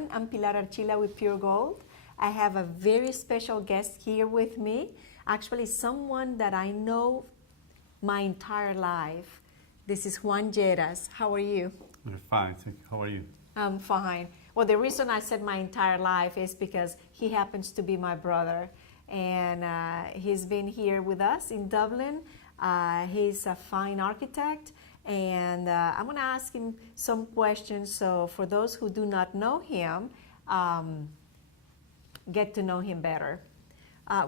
Juan. I'm Pilar Archila with Pure Gold. I have a very special guest here with me. Actually, someone that I know my entire life. This is Juan Lleras. How are you? I'm fine, thank you. How are you? I'm fine. Well, the reason I said my entire life is because he happens to be my brother. And he's been here with us in Dublin. He's a fine architect. And I'm going to ask him some questions. So for those who do not know him, get to know him better.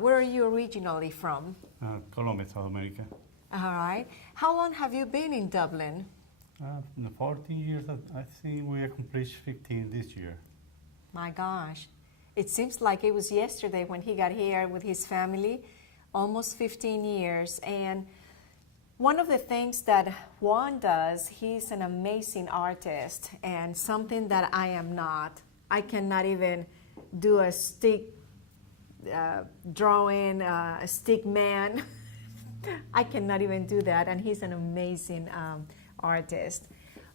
Where are you originally from? Colombia, South America. All right. How long have you been in Dublin? In the 14 years, I think we accomplished 15 this year. My gosh. It seems like it was yesterday when he got here with his family, almost 15 years. And one of the things that Juan does, he's an amazing artist and something that I am not. I cannot even do a stick drawing, a stick man. I cannot even do that, and he's an amazing artist.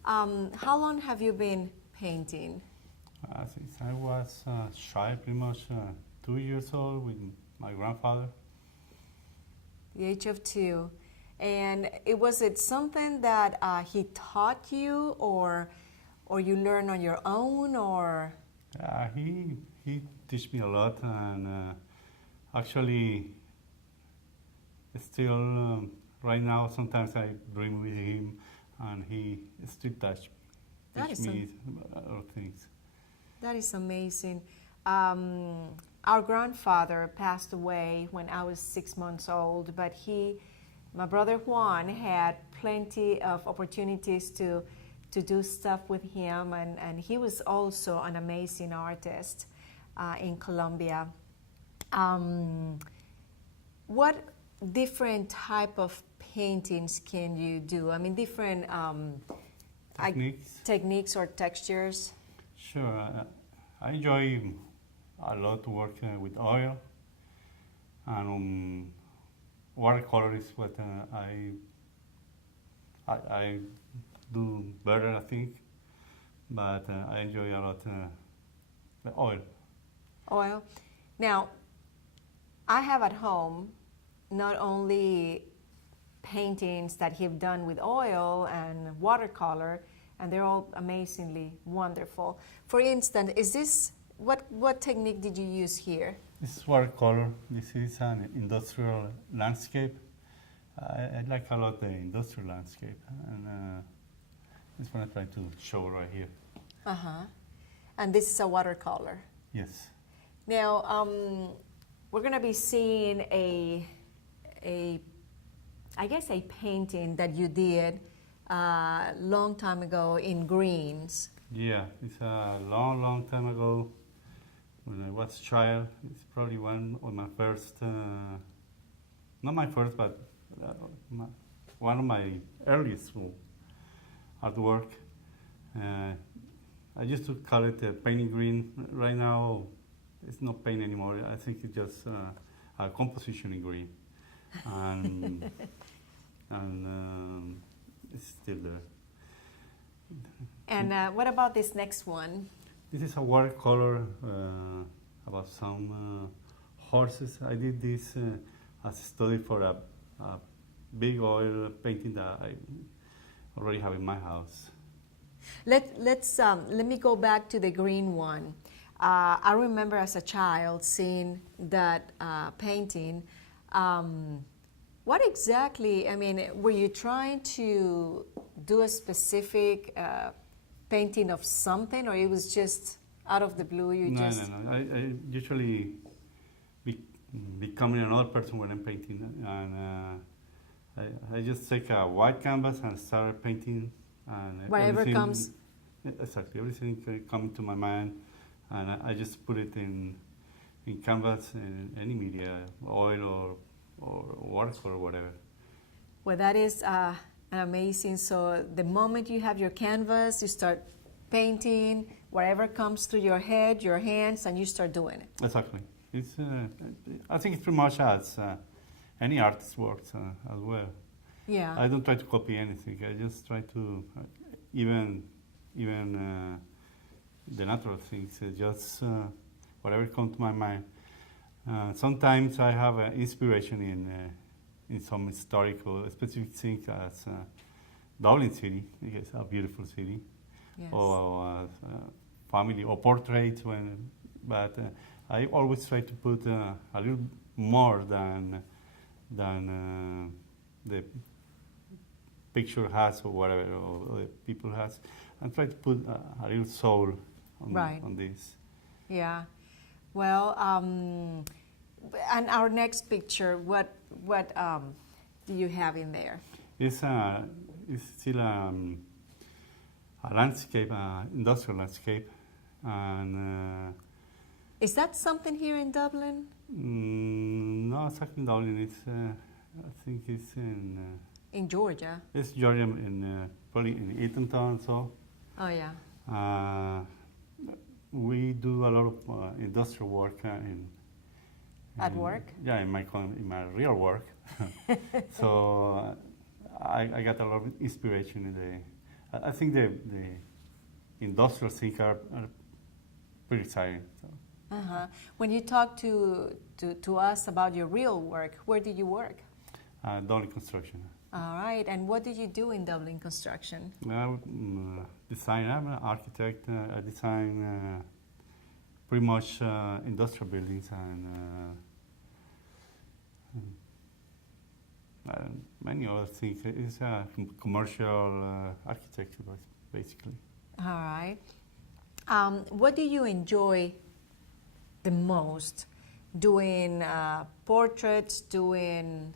How long have you been painting? Since I was child, pretty much 2 years old with my grandfather. The age of 2. And was it something that he taught you, or you learned on your own, or? He teach me a lot, and actually still right now sometimes I dream with him, and he still teach me a lot of things. That is amazing. Our grandfather passed away when I was 6 months old, but my brother Juan had plenty of opportunities to do stuff with him, and he was also an amazing artist in Colombia. What different type of paintings can you do? I mean, different techniques or textures? Sure. I enjoy a lot to work with oil, and watercolor is what I do better, I think, but I enjoy a lot the oil. Oil. Now, I have at home not only paintings that he've done with oil and watercolor, and they're all amazingly wonderful. For instance, is this, what technique did you use here? This is watercolor. This is an industrial landscape. I like a lot the industrial landscape, and this one I try to show right here. Uh-huh. And this is a watercolor? Yes. Now, we're going to be seeing I guess a painting that you did a long time ago in greens. Yeah, it's a long time ago when I was a child. It's probably one of my first, not my first, but one of my earliest artwork. I used to call it painting green. Right now, it's not paint anymore. I think it's just a composition in green. And it's still there. And what about this next one? This is a watercolor about some horses. I did this as a study for a big oil painting that I already have in my house. Let me go back to the green one. I remember as a child seeing that painting. What exactly, I mean, were you trying to do a specific painting of something, or it was just out of the blue? No. I usually becoming another person when I'm painting, and I just take a white canvas and start painting. And whatever comes. Exactly, everything comes to my mind, and I just put it in canvas, in any media, oil or watercolor or whatever. Well, that is amazing. So the moment you have your canvas, you start painting, whatever comes through your head, your hands, and you start doing it. Exactly. It's I think it's pretty much as any artist works as well. Yeah. I don't try to copy anything. I just try to even the natural things, just whatever comes to my mind. Sometimes I have inspiration in some historical specific things as Dublin City, it's a beautiful city, Yes. or family or portraits. But I always try to put a little more than the picture has or whatever, or the people has, and try to put a little soul on, Right. on this. Yeah. Well, and our next picture, what do you have in there? It's still a landscape, industrial landscape, and Is that something here in Dublin? no, exactly Dublin. It's I think it's In Georgia? it's Georgia, in probably in Eatontown. So Oh, yeah. we do a lot of industrial work At work? Yeah, in my real work. So I got a lot of inspiration in I think the industrial things are pretty exciting. So. Uh-huh. When you talk to us about your real work, where did you work? Dublin construction. All right. And what did you do in Dublin construction? Design. I'm an architect. I design pretty much industrial buildings and many other things. It's commercial architecture, basically. All right. What do you enjoy the most? Doing portraits, doing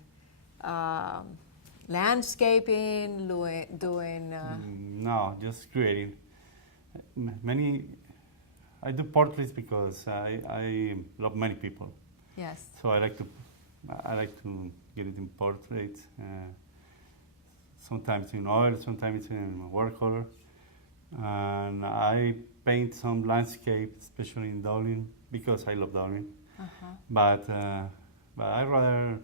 landscaping, doing No, just creating. I do portraits because I love many people. yes. So I like to get it in portraits. Sometimes in oil, sometimes in watercolor. And I paint some landscape, especially in Dublin, because I love Dublin. Uh-huh. But I rather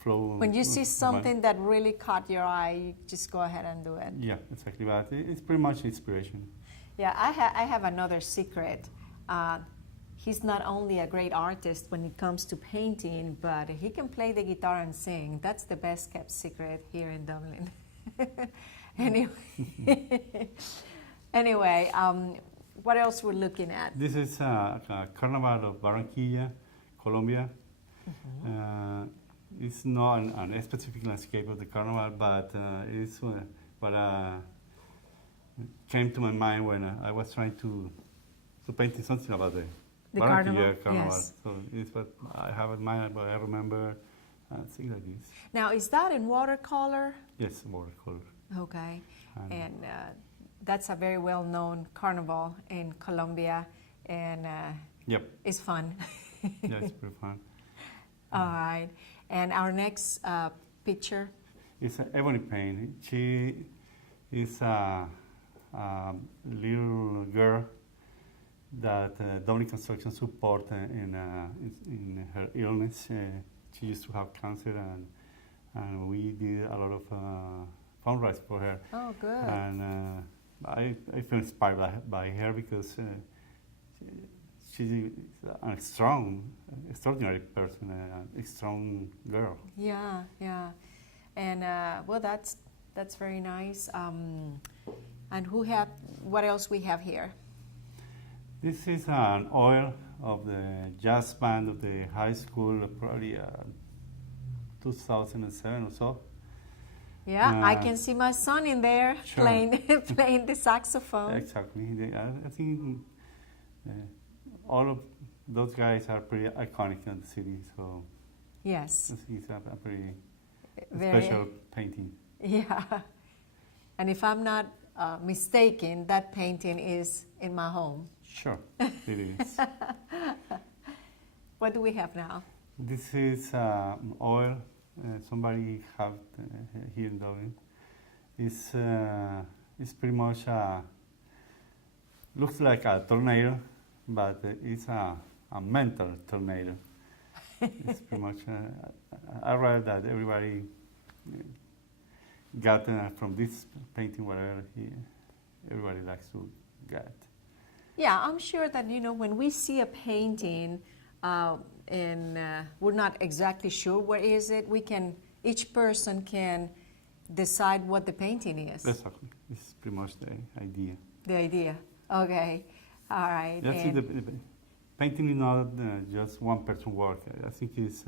flow. When you see something that really caught your eye, you just go ahead and do it. Yeah, exactly. But it's pretty much inspiration. Yeah, I have another secret. He's not only a great artist when it comes to painting, but he can play the guitar and sing. That's the best kept secret here in Dublin. Anyway, what else we're looking at? This is a Carnival of Barranquilla, Colombia. It's not a specific landscape of the carnival, but it's what came to my mind when I was trying to paint something about the Barranquilla carnival. Yes. So it's what I have in mind, but I remember things like this. Now, is that in watercolor? Yes, watercolor. Okay. And that's a very well-known carnival in Colombia, and Yep. it's fun. Yeah, it's pretty fun. All right. And our next picture? It's an ebony paint. She is a little girl that Dublin Construction support in her illness. She used to have cancer, and we did a lot of fundraising for her. Oh, good. And I feel inspired by her because she's a extraordinary person, a strong girl. Yeah, yeah. And well, that's very nice. And what else we have here? This is an oil of the jazz band of the high school, probably 2007 or so. Yeah, I can see my son in there Sure. playing the saxophone. Exactly. I think all of those guys are pretty iconic in the city, so Yes. I think it's a pretty Very- special painting. Yeah. And if I'm not mistaken, that painting is in my home. Sure, it is. What do we have now? This is oil somebody have here in Dublin. It's pretty much looks like a tornado, but it's a mental tornado. It's pretty much. I read that everybody got from this painting whatever everybody likes to get. Yeah, I'm sure that, when we see a painting and we're not exactly sure where is it, each person can decide what the painting is. Exactly. It's pretty much the idea. The idea. Okay. All right. That's it. The painting is not just one person work. I think it's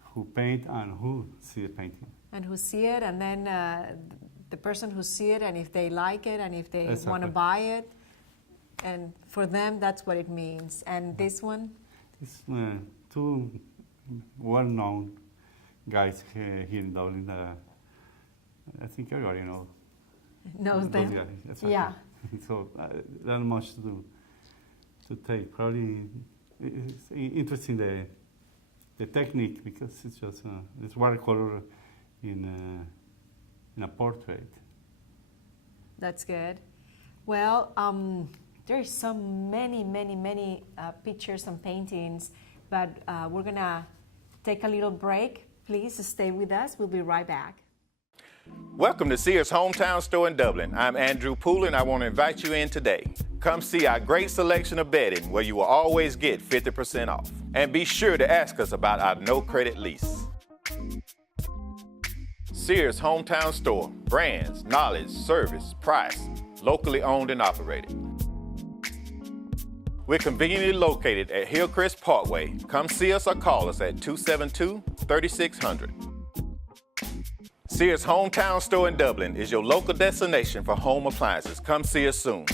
who paint and who see the painting. And who see it, and then the person who see it, and if they like it, and if they Exactly. want to buy it, and for them, that's what it means. And this one? It's two well-known guys here in Dublin. I think everybody knows Knows those them? guys. Exactly. Yeah. So not much to take. Probably it's interesting the technique, because it's just it's watercolor in a portrait. That's good. Well, there's so many pictures and paintings, but we're gonna take a little break. Please stay with us. We'll be right back. Welcome to Sears Hometown Store in Dublin. I'm Andrew Poole, and I want to invite you in today. Come see our great selection of bedding, where you will always get 50% off. And be sure to ask us about our no-credit lease. Sears Hometown Store. Brands, knowledge, service, price. Locally owned and operated. We're conveniently located at Hillcrest Parkway. Come see us or call us at 272-3600. Sears Hometown Store in Dublin is your local destination for home appliances. Come see us soon.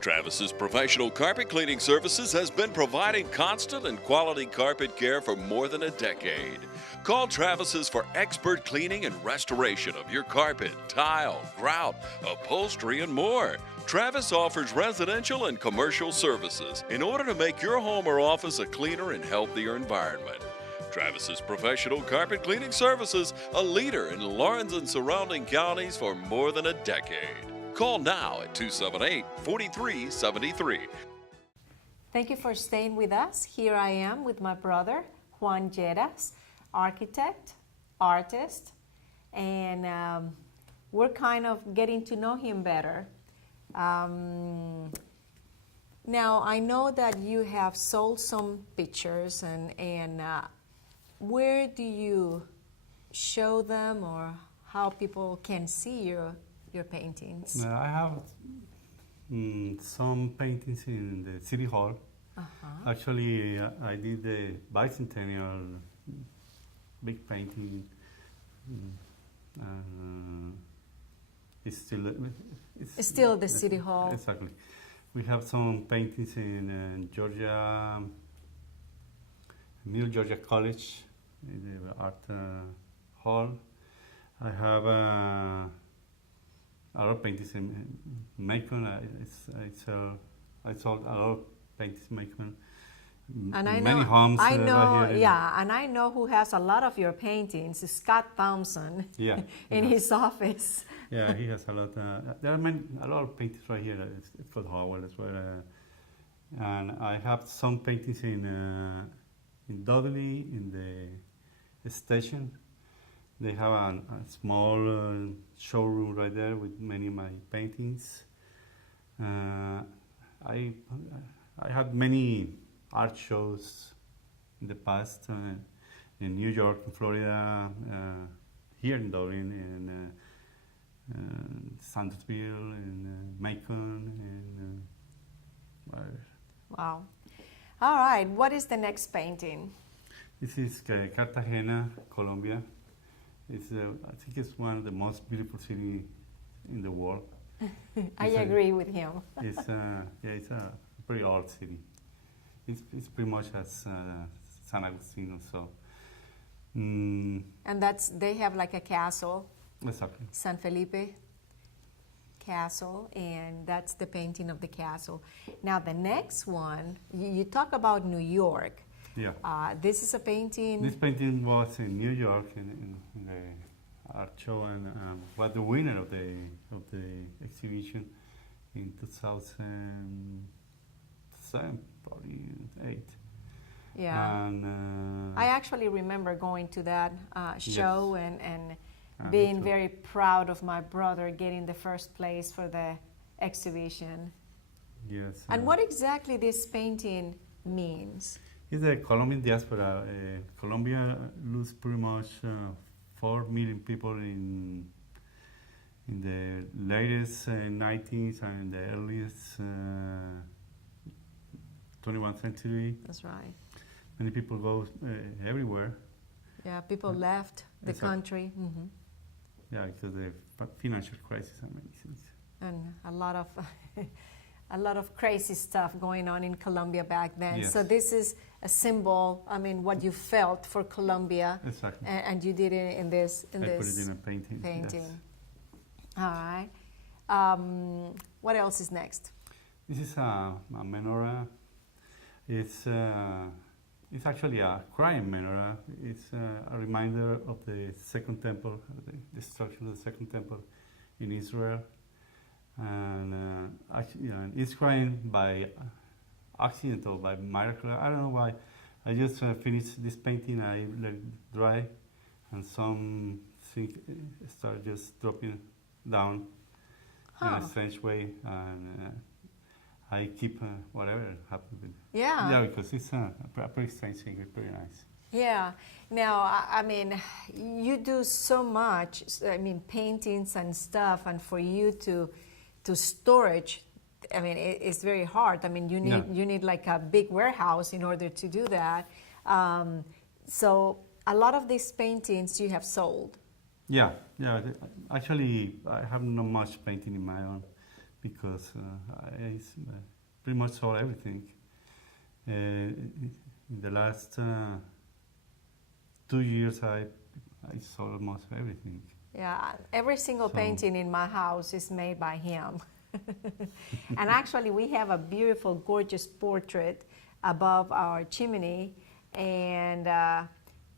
Travis's Professional Carpet Cleaning Services has been providing constant and quality carpet care for more than a decade. Call Travis's for expert cleaning and restoration of your carpet, tile, grout, upholstery, and more. Travis offers residential and commercial services in order to make your home or office a cleaner and healthier environment. Travis's Professional Carpet Cleaning Services, a leader in Lawrence and surrounding counties for more than a decade. Call now at 278-4373. Thank you for staying with us. Here I am with my brother, Juan Lleras, architect, artist, and we're kind of getting to know him better. Now, I know that you have sold some pictures, and where do you show them, or how people can see your paintings? I have some paintings in the City Hall. Actually, I did the bicentennial big painting. It's still the City Hall. Exactly. We have some paintings in Georgia, New Georgia College, in the art hall. I have a lot of paintings in Macon. I sold a lot of paintings in Macon. And I Many know, homes I know, right here. and I know who has a lot of your paintings. Scott Thompson. Yeah, in yeah. his office. Yeah, he has a lot. There are a lot of paintings right here. It's called Howell as well. And I have some paintings in Dudley, in the station. They have a small showroom right there with many of my paintings. I had many art shows in the past in New York, in Florida, here in Dublin, in Sandersville, in Macon, Wow. All right, what is the next painting? This is Cartagena, Colombia. It's, I think it's one of the most beautiful cities in the world. I agree with him. It's it's a pretty old city. It's pretty much as San Agustin also. And they have like a castle, Exactly. San Felipe Castle, and that's the painting of the castle. Now the next one, you talk about New York. Yeah. This is a painting. This painting was in New York in the art show, and was the winner of the exhibition in 2007, probably 8. Yeah. And I actually remember going to that show and Me being too. very proud of my brother getting the first place for the exhibition. yes. And what exactly this painting means? It's the Colombian diaspora. Colombia lose pretty much 4 million people in the latest 90s and the earliest 21st century. That's right. Many people go everywhere. Yeah, people left the Exactly. country. Yeah, because the financial crisis and many things. And a lot of a lot of crazy stuff going on in Colombia back then. Yes. So this is a symbol. I mean, what you felt for Colombia, Exactly. and you did it in this I put it in a painting. painting. Yes. All right. What else is next? This is a menorah. It's actually a crying menorah. It's a reminder of the Second Temple, the destruction of the Second Temple in Israel. And actually, it's crying by accident or by miracle. I don't know why. I just finished this painting. I let it dry, and some things start just dropping down in a strange way. And I keep whatever happened with it. Yeah. Yeah, because it's a pretty strange thing. It's pretty nice. Yeah. Now, I mean, you do so much. I mean, paintings and stuff, and for you to storage. I mean, it's very hard. I mean, you need like a big warehouse in order to do that. So a lot of these paintings you have sold. Yeah. Actually, I have not much painting in my own because I pretty much sold everything. In the last 2 years, I sold almost everything. Yeah, every single So- painting in my house is made by him. And actually, we have a beautiful, gorgeous portrait above our chimney. And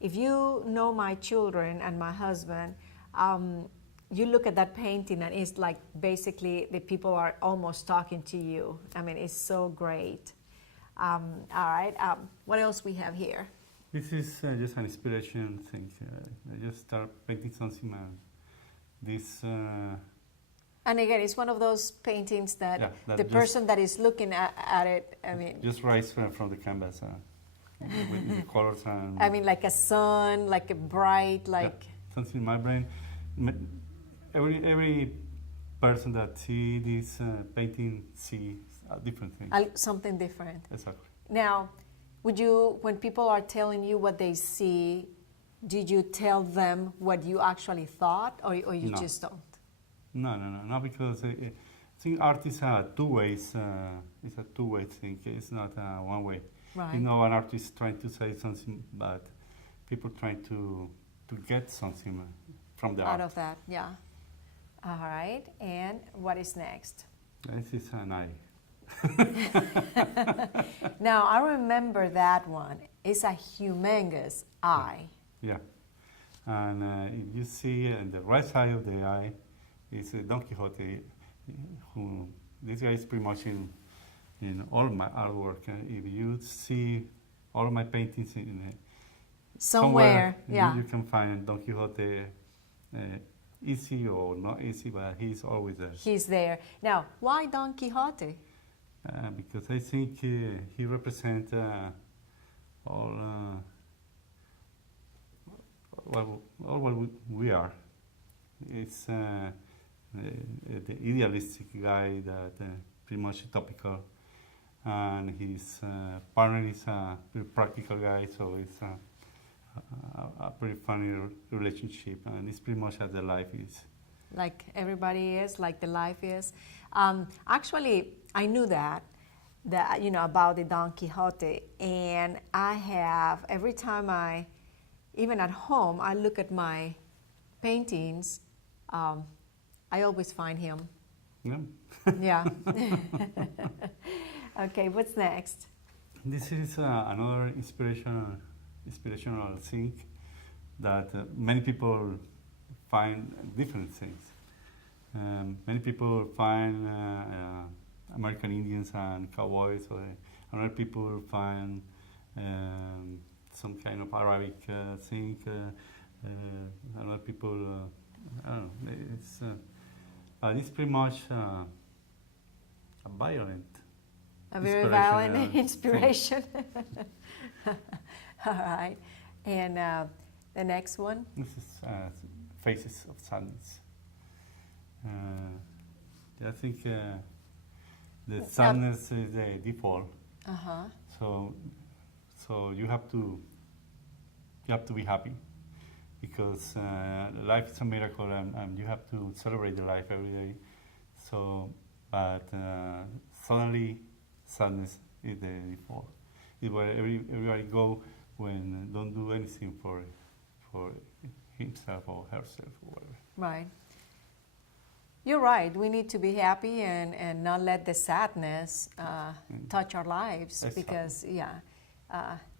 if you know my children and my husband, you look at that painting and it's like basically the people are almost talking to you. I mean, it's so great. All right, what else we have here? This is just an inspiration thing. I just start painting something. This And again, it's one of those paintings that, Yeah, that the just- person that is looking at it, I mean, just rise from the canvas with the colors and like a sun, like a bright, like something in my brain. Every person that see this painting see a different thing. something different. Exactly. Now, when people are telling you what they see, did you tell them what you actually thought, or you No. just don't? No, because I think art is a two-way. It's a two-way thing. It's not one way. Right. You know, an artist trying to say something, but people trying to get something from the Out art. of that, yeah. All right, and what is next? This is an eye. Now, I remember that one. It's a humongous eye. Yeah, and if you see on the right side of the eye is Don Quixote, who this guy is pretty much in all my artwork. If you see all of my paintings in Somewhere, yeah. you can find Don Quixote. Easy or not easy, but he's always there. He's there. Now, why Don Quixote? Because I think he represents all what we are. It's the idealistic guy that pretty much topical, and his partner is a very practical guy, so it's a pretty funny relationship, and it's pretty much as the life is. Like everybody is, like the life is. Actually, I knew that about the Don Quixote, and I have every time even at home, I look at my paintings. I always find him. Yeah. Yeah. Okay, what's next? This is another inspirational thing that many people find different things. Many people find American Indians and cowboys, or other people find some kind of Arabic thing. A lot of people, I don't know, it's pretty much a violent. A very inspiration, violent thing. inspiration. All right. And the next one? This is Faces of Sadness. I think the sadness is a default. Uh-huh. So you have to be happy, because life is a miracle, and you have to celebrate the life every day. So, but suddenly sadness is the default. It's where everybody go when don't do anything for himself or herself or whatever. Right. You're right. We need to be happy and not let the sadness touch our lives, Exactly. because,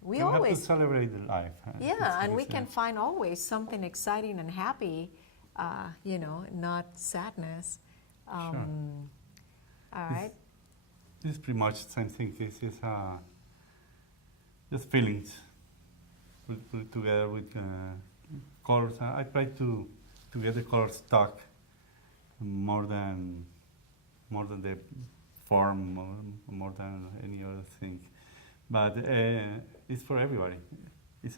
we You always... have to celebrate the life. and we can find always something exciting and happy, not sadness. All right. This is pretty much the same thing. This is just feelings put together with colors. I try to get the colors stuck more than the form, more than any other thing. But it's for everybody. It's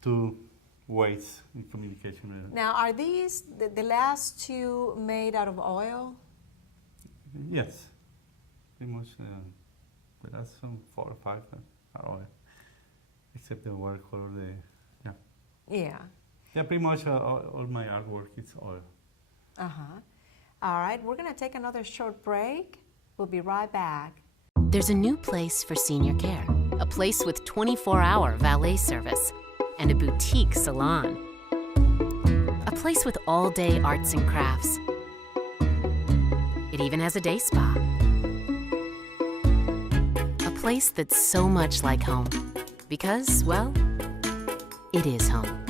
two ways in communication. Now, are these the last two made out of oil? Yes, pretty much. But that's some 4 or 5 are oil, except the watercolor. Yeah. Yeah, pretty much all my artwork is oil. Uh-huh. All right, we're going to take another short break. We'll be right back. There's a new place for senior care, a place with 24-hour valet service and a boutique salon. A place with all-day arts and crafts. It even has a day spa. A place that's so much like home because, well, it is home.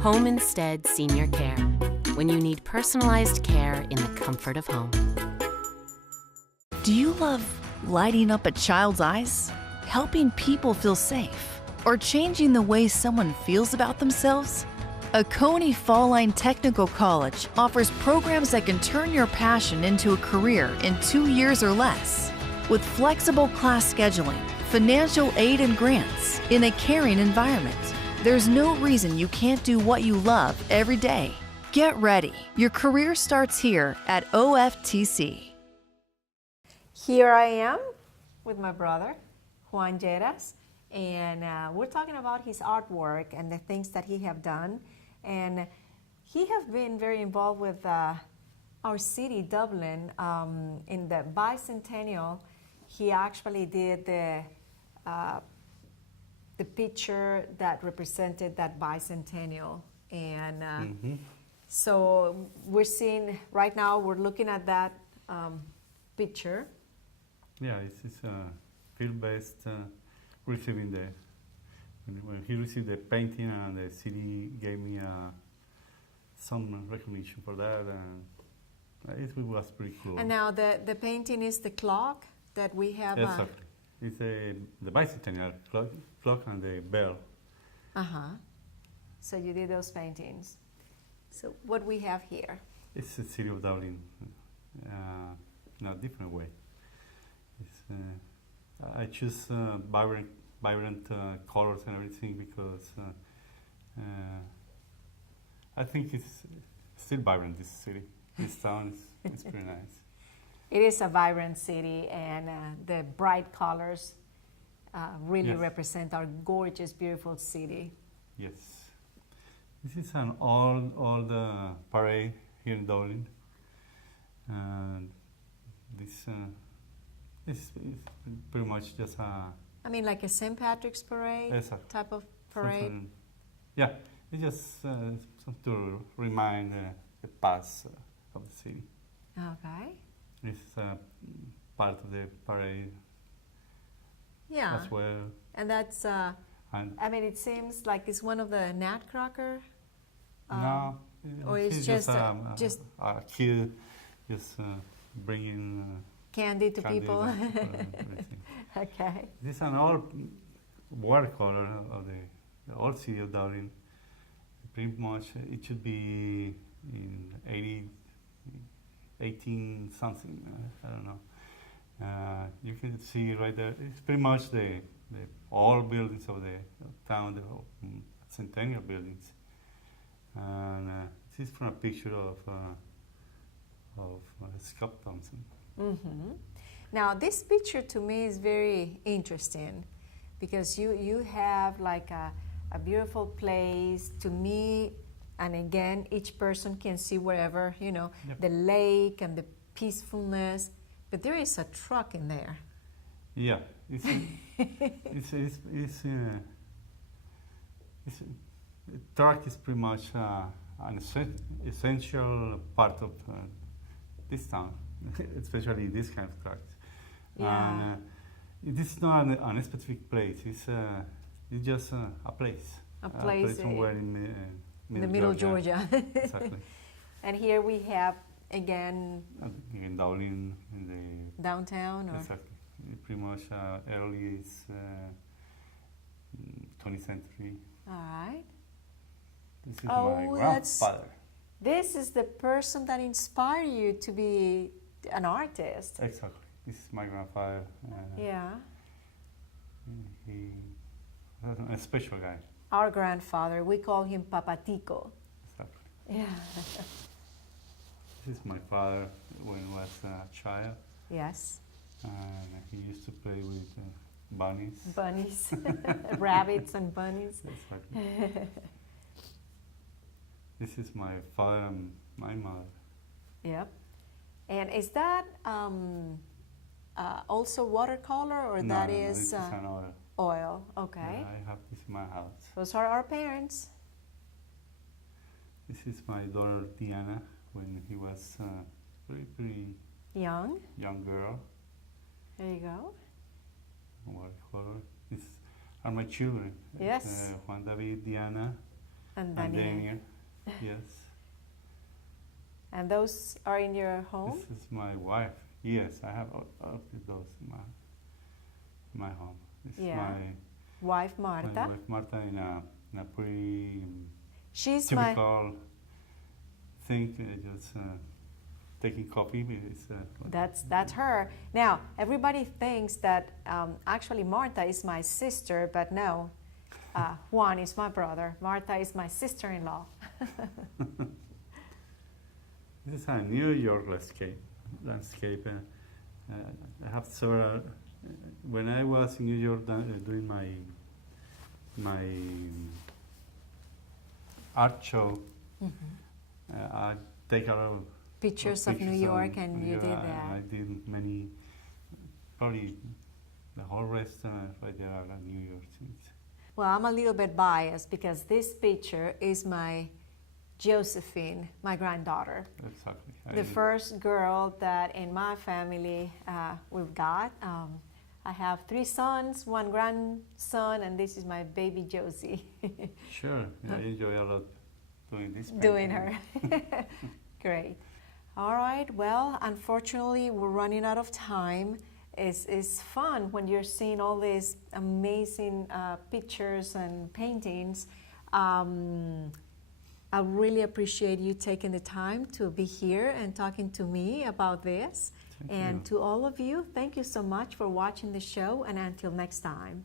Home Instead Senior Care, when you need personalized care in the comfort of home. Do you love lighting up a child's eyes, helping people feel safe, or changing the way someone feels about themselves? Oconee Fall Line Technical College offers programs that can turn your passion into a career in 2 years or less. With flexible class scheduling, financial aid and grants, in a caring environment, there's no reason you can't do what you love every day. Get ready. Your career starts here at OFTC. Here I am with my brother, Juan Lleras, and we're talking about his artwork and the things that he have done. And he has been very involved with our city, Dublin. In the bicentennial, he actually did the picture that represented that bicentennial. And so we're seeing, right now, we're looking at that picture. Yeah, it's field-based. Receiving when he received the painting, and the city gave me some recognition for that, and it was pretty cool. And now the painting is the clock that we have. Exactly. It's the bicentennial clock and the bell. So you did those paintings. So what we have here? It's the city of Dublin in a different way. I choose vibrant colors and everything because I think it's still vibrant, this city. This town is pretty nice. It is a vibrant city, and the bright colors really represent our gorgeous, beautiful city. Yes. This is an old parade here in Dublin. And this is pretty much just I mean, like a St. Patrick's Parade type of parade? Yeah, it's just to remind the past of the city. Okay. It's part of the parade Yeah. as well. And that's, And I mean, it seems like it's one of the Nutcracker. no, or it's just a kid just bringing candy to people. Everything. Okay. This is an old watercolor of the old city of Dublin. Pretty much it should be in 18 something, I don't know. You can see right there, it's pretty much the old buildings of the town, the centennial buildings. And this is from a picture of Scott Thompson. Mm-hmm. Now, this picture to me is very interesting because you have like a beautiful place to me, and again, each person can see wherever, you know, Yep. the lake and the peacefulness, but there is a truck in there. Yeah, truck is pretty much an essential part of this town, especially this kind of trucks. Yeah. And this is not an specific place. It's just a place. A place somewhere in the middle of Georgia. Exactly. And here we have, again, In Dublin, in the downtown, or exactly, pretty much early 20th century. all right. This is Oh, my that's- grandfather. This is the person that inspired you to be an artist. Exactly. This is my grandfather. Yeah. He was a special guy. Our grandfather, we call him Papatico. Exactly. Yeah. This is my father when he was a child, Yes. and he used to play with bunnies. Bunnies, rabbits and bunnies. Exactly. This is my father and my mother. Yep. And is that also watercolor, or No, that no, is this is an oil. oil? Okay. Yeah, I have this in my house. Those are our parents. This is my daughter Diana when he was pretty Young. young girl. There you go. Watercolor. These are my children. Yes. Juan, David, Diana, And and Daniel. Daniel. Yes. And those are in your home? This is my wife. Yes, I have all of those in my home. This Yeah. is Wife my Marta. wife Marta in a pretty She's my typical thing, just taking coffee. It's, That's her. Now, everybody thinks that actually Marta is my sister, but no. Juan is my brother. Marta is my sister-in-law. This is a New York landscape. I have several. When I was in New York doing my art show, I take a lot of Pictures of New York, and you did and I that. did many, probably the whole restaurant right there at New York. Well, I'm a little bit biased because this picture is my Josephine, my granddaughter. Exactly. The first girl that in my family we've got. I have 3 sons, 1 grandson, and this is my baby Josie. Sure, I enjoy a lot doing this. Doing painting. her. Great. All right, well, unfortunately, we're running out of time. It's fun when you're seeing all these amazing pictures and paintings. I really appreciate you taking the time to be here and talking to me about this. Thank And you. to all of you, thank you so much for watching the show, and until next time.